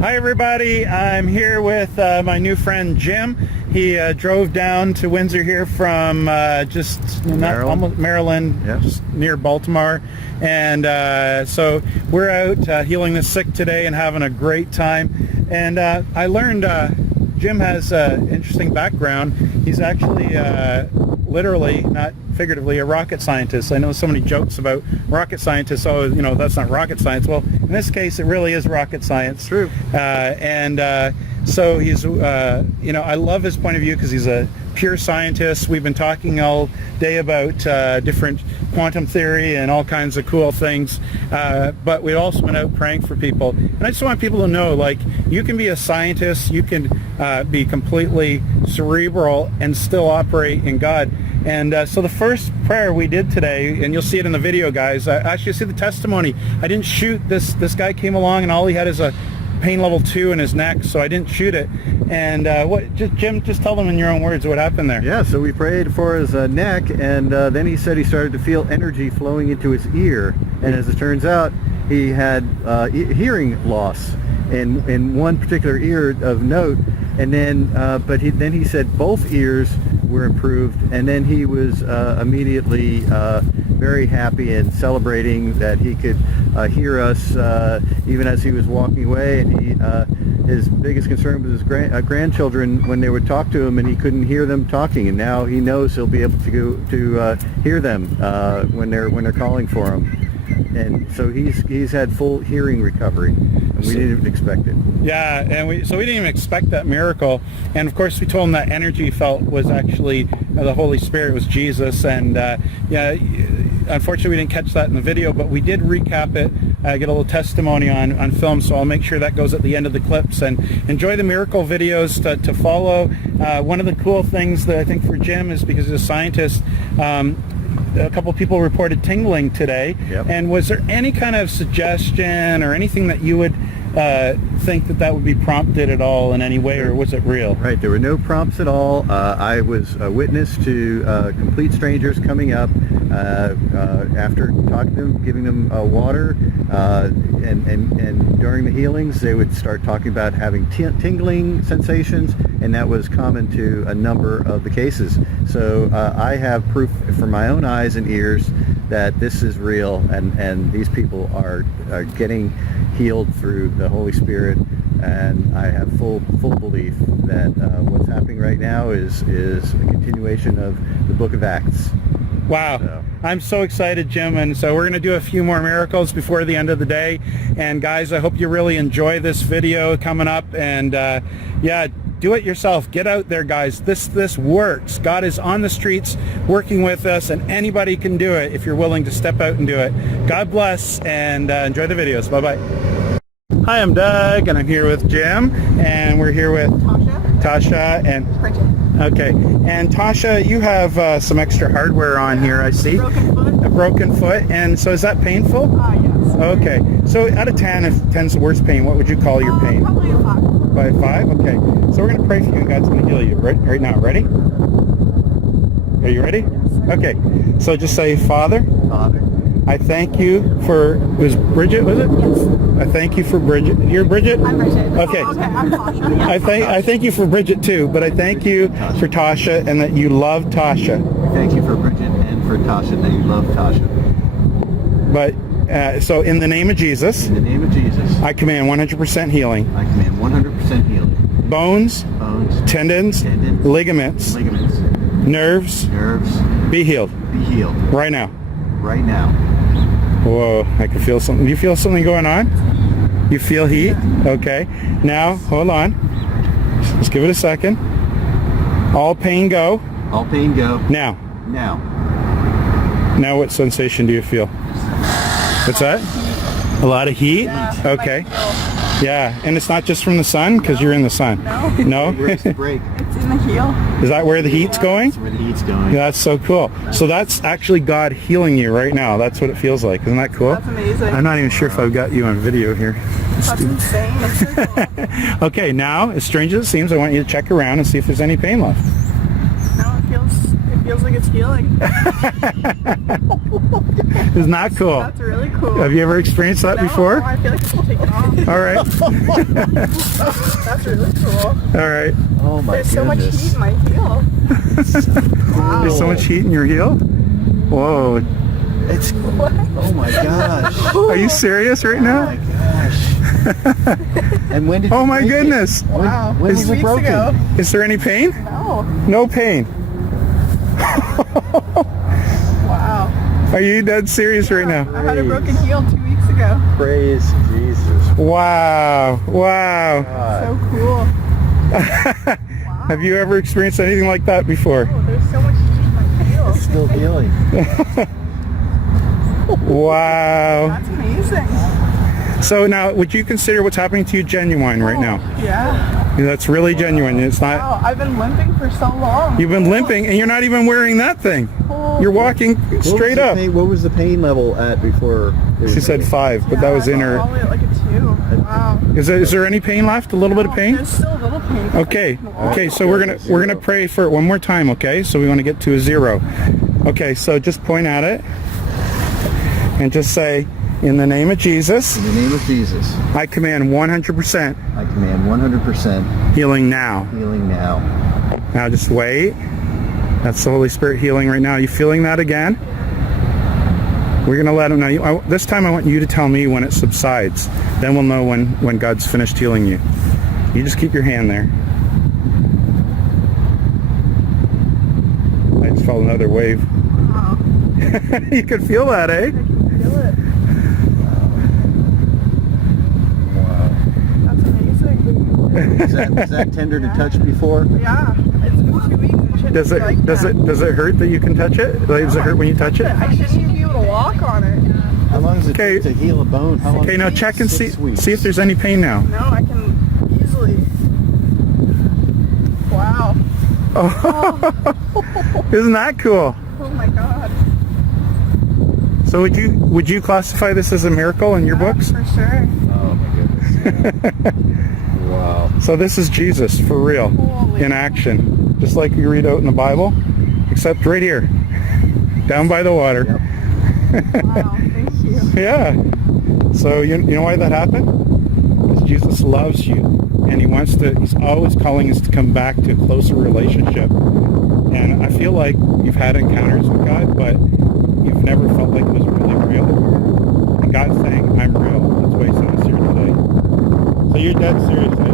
Hi everybody, I'm here with my new friend Jim. He drove down to Windsor here from Maryland, Yep. just near Baltimore. And so we're out healing the sick today and having a great time. And I learned Jim has an interesting background. He's actually literally, not figuratively, a rocket scientist. I know so many jokes about rocket scientists. Oh, you know, that's not rocket science. Well, in this case, it really is rocket science. True. So he's, you know, I love his point of view because he's a pure scientist. We've been talking all day about different quantum theory and all kinds of cool things. But we've also been out praying for people. And I just want people to know, like, you can be a scientist, you can be completely cerebral and still operate in God. And so the first prayer we did today, and you'll see it in the video, guys, actually see the testimony. I didn't shoot this. This guy came along and all he had is a pain level 2 in his neck, so I didn't shoot it. And Jim, just tell them in your own words what happened there. Yeah, so we prayed for his neck, and then he said he started to feel energy flowing into his ear. And as it turns out, he had hearing loss in one particular ear of note. And then, then he said both ears were improved, and then he was immediately very happy and celebrating that he could hear us even as he was walking away. And his biggest concern was his grandchildren when they would talk to him, and he couldn't hear them talking. And now he knows he'll be able to hear them when they're calling for him. And so he's had full hearing recovery, and we didn't even expect it. Yeah, and we didn't even expect that miracle. And of course, we told him that energy he felt was actually the Holy Spirit, was Jesus. And yeah, unfortunately, we didn't catch that in the video, but we did recap it. Get a little testimony on film, so I'll make sure that goes at the end of the clips. And enjoy the miracle videos to follow. One of the cool things that I think for Jim is because he's a scientist. A couple people reported tingling today. Yep. And was there any kind of suggestion or anything that you would think that would be prompted at all in any way, or was it real? Right, there were no prompts at all. I was a witness to complete strangers coming up after talking to them, giving them water, and during the healings they would start talking about having tingling sensations, and that was common to a number of the cases. So I have proof from my own eyes and ears that this is real, and these people are getting healed through the Holy Spirit, and I have full belief that what's happening right now is a continuation of the book of Acts. Wow. So. I'm so excited, Jim, and so we're going to do a few more miracles before the end of the day. And guys, I hope you really enjoy this video coming up, and yeah, do it yourself. Get out there, guys. This works. God is on the streets working with us, and anybody can do it if you're willing to step out and do it. God bless, and enjoy the videos. Bye-bye. Hi, I'm Doug, and I'm here with Jim, and we're here with Tasha and Bridget. Okay, and Tasha, you have some extra hardware on here, I see. A broken foot, and so is that painful? Yes. Okay, so out of 10, if 10's the worst pain, what would you call your pain? Probably a 5. By 5? Okay, so we're going to pray for you, and God's going to heal you right now. Ready? Are you ready? Yes. Okay, so just say, Father, I thank you for, was Bridget, was it? Yes. I thank you for Bridget. You're Bridget? I'm Bridget. Okay. Oh, okay, I'm Tasha. Yes. I thank you for Bridget too, but I thank you for Tasha, and that you love Tasha. Thank you for Bridget and for Tasha, that you love Tasha. But, so in the name of Jesus, In the name of Jesus, I command 100% healing. I command 100% healing. Bones, tendons, ligaments, nerves, be healed be healed right now. right now. Whoa, I can feel something. Do you feel something going on? You feel heat? Okay. Now, hold on. Just give it a second. All pain go. All pain go. Now. Now. Now what sensation do you feel? What's that? A lot of heat? Okay. Yeah, and it's not just from the sun, because you're in the sun. No? Where's the break? It's in the heel. Is that where the heat's going? That's where the heat's going. Yeah, that's so cool. So that's actually God healing you right now. That's what it feels like. Isn't that cool? That's amazing. I'm not even sure if I've got you on video here. That's insane. That's so cool. Okay, now, as strange as it seems, I want you to check around and see if there's any pain left. No, it feels like it's healing. Isn't that cool? That's really cool. Have you ever experienced that No, before? I feel like it's taken off. All right. That's really cool. All right. Oh my There's so much goodness. heat in my heel. Wow. There's so much heat in your heel? Whoa. It's, What? oh my gosh. Are you serious right Oh now? my gosh. And when did Oh you my break it? goodness. Wow. When Is- was 2 it weeks broken? ago. Is there any pain? No. No pain. Wow. Are you dead serious right now? I had a broken heel 2 weeks ago. Praise Jesus. Wow. Wow. God. So cool. Have you ever experienced anything like that before? Oh, there's so much heat in my heel. It's still healing. Wow. That's amazing. So now, would you consider what's happening to you genuine right now? Yeah. That's really genuine. It's not. Wow, I've been limping for so long. You've been limping, and you're not even wearing that thing. You're walking straight up. What was the pain level at before? She said 5, but that was in her. Probably like a 2. Wow. Is there any pain left? A little bit of pain? There's still a little pain. Okay. Okay. So we're gonna pray for it one more time. Okay. So we want to get to a 0. Okay. So just point at it and just say, in the name of Jesus, In the name of Jesus, I command 100% I command 100% healing now. healing now. Now just wait. That's the Holy Spirit healing right now. Are you feeling that again? We're going to let him know. This time I want you to tell me when it subsides. Then we'll know when God's finished healing you. You just keep your hand there. I just felt another wave. Wow. You could feel that, eh? I can feel it. Wow. That's amazing. Was that tender to touch before? Yeah. It's been 2 weeks and shit. Does it like does that. it does it hurt that you can touch it? Like, does it hurt when you touch it? I shouldn't even be able to walk on it. How long does it Okay. take to heal a bone? How long Okay, now does it check take? and see 6 weeks. if there's any pain now. No, I can easily. Wow. Isn't that cool? Oh my God. So would you classify this as a miracle in your books? For sure. Oh my goodness. Wow. So this is Jesus for real, Holy. in action, just like you read out in the Bible, except right here, down by the water. Yep. Wow. Thank you. Yeah. So you know why that happened? Because Jesus loves you, and he's always calling us to come back to a closer relationship. And I feel like you've had encounters with God, but you've never felt like it was really real. And God's saying, I'm real. That's why he sent us here today. So you're dead serious, eh?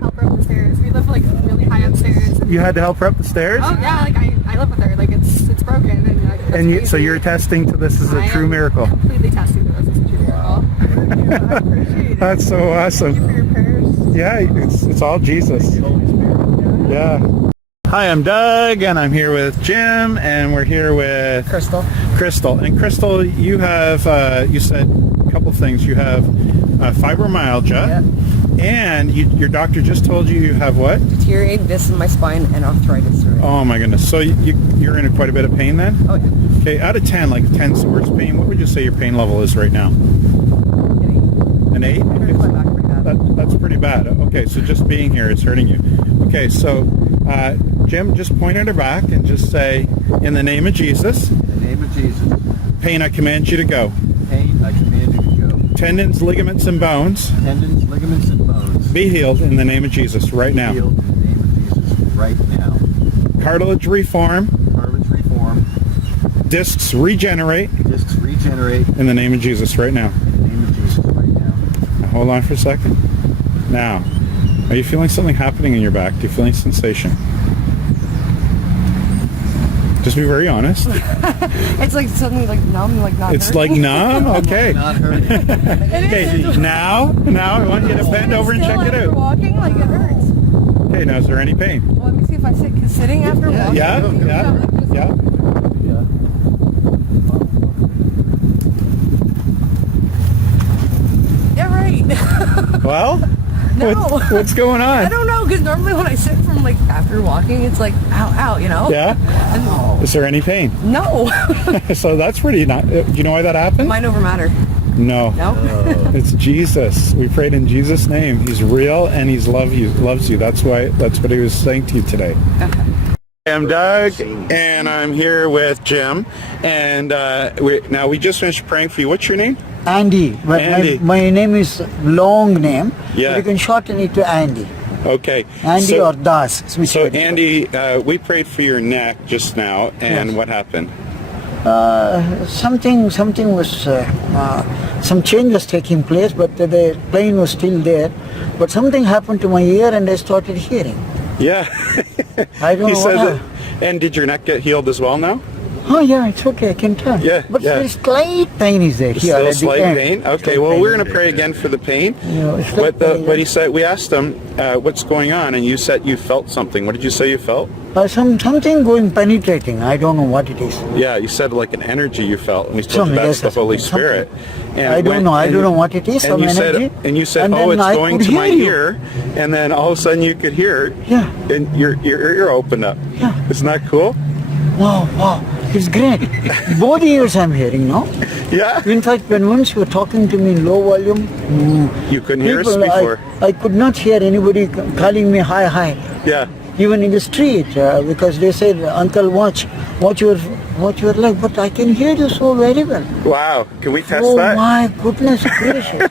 Help her up the stairs. We live like really high upstairs. You had to help her up the stairs? Oh yeah, like I live with her. Like it's broken, and like, that's And so crazy. you're attesting to this as a I true am miracle. Completely testing that this is a true miracle. I appreciate it. That's so Thank you awesome. for your prayers. Yeah, it's all Jesus. Holy Spirit. Yeah. Hi, I'm Doug, and I'm here with Jim, and we're here with Crystal. Crystal. And Crystal, you have you said a couple things. You have fibromyalgia, and your doctor just told you have what? Deteriorated disc in my spine and arthritis through it. Oh my goodness. So you're in quite a bit of pain then? Oh yeah. Okay, out of 10, like 10's the worst pain, what would you say your pain level is right now? An 8? It hurts my back pretty bad. That's pretty bad. Okay, so just being here is hurting you. Okay, so Jim, just point at her back and just say, in the name of Jesus, In the name of Jesus, pain, I command you to go. pain, I command you to go. Tendons, ligaments, and bones, Tendons, ligaments, and bones. be healed in the name of Jesus right now. Healed in the name of Jesus right now. Cartilage reform, Cartilage reform. discs regenerate Discs regenerate in the name of Jesus right now. in the name of Jesus right now. Now, hold on for a second. Now, are you feeling something happening in your back? Do you feel any sensation? Just be very honest. It's like something like numb, like not. It's like numb? Okay. Not hurting. Okay, now I want you to bend over and check it After out. walking, like it hurts. Okay, now is there any pain? Well, let me see if I sit. Cause sitting after walking. Yeah. Yeah. Yeah, right. Well, No. what's going I on? don't know, because normally when I sit from like after walking, it's like ow, you know. Yeah? And Is there any pain? no. So that's pretty not. Do you know why that happened? Mind over matter. No. No? It's Jesus. We prayed in Jesus' name. He's real and he's loves you. That's what he was saying to you today. Okay. I'm Doug, and I'm here with Jim, and we just finished praying for you. What's your name? Andy. But Andy. My name is long name. Yeah. But you can shorten it to Andy. Okay. Andy so, or Das. So Andy, we prayed for your neck just now, and Yes. what happened? Something was some change was taking place, but the plane was still there. But something happened to my ear, and I started hearing. Yeah. I don't He know says what it. And did your neck get healed as well now? Oh yeah, it's okay. I can turn. Yeah, But yeah. there's slight pain is there here Still at the slight end. pain? Okay, Slight well, pain. we're going to pray again for the pain. Yeah, it's like But he said, we asked him, what's going on? And you said you felt something. What did you say you felt? Something going penetrating. I don't know what it is. Yeah, you said like an energy you felt. And we spoke Something, about yes, the Holy something. Spirit. And I don't know. I don't know what it is. And Some you energy. said, and you said, And oh, then it's I going could to my hear you. ear. And then all of a sudden you could hear, Yeah. and your ear opened up. Yeah. Isn't that cool? Wow. It's great. Both ears I'm hearing, no? Yeah. In fact, when once you were talking to me in low volume, You couldn't hear us people, before. I could not hear anybody calling me hi. Yeah. Even in the street, because they said, Uncle, watch your leg, but I can hear you so very well. Wow. Can we test Oh that? my goodness gracious.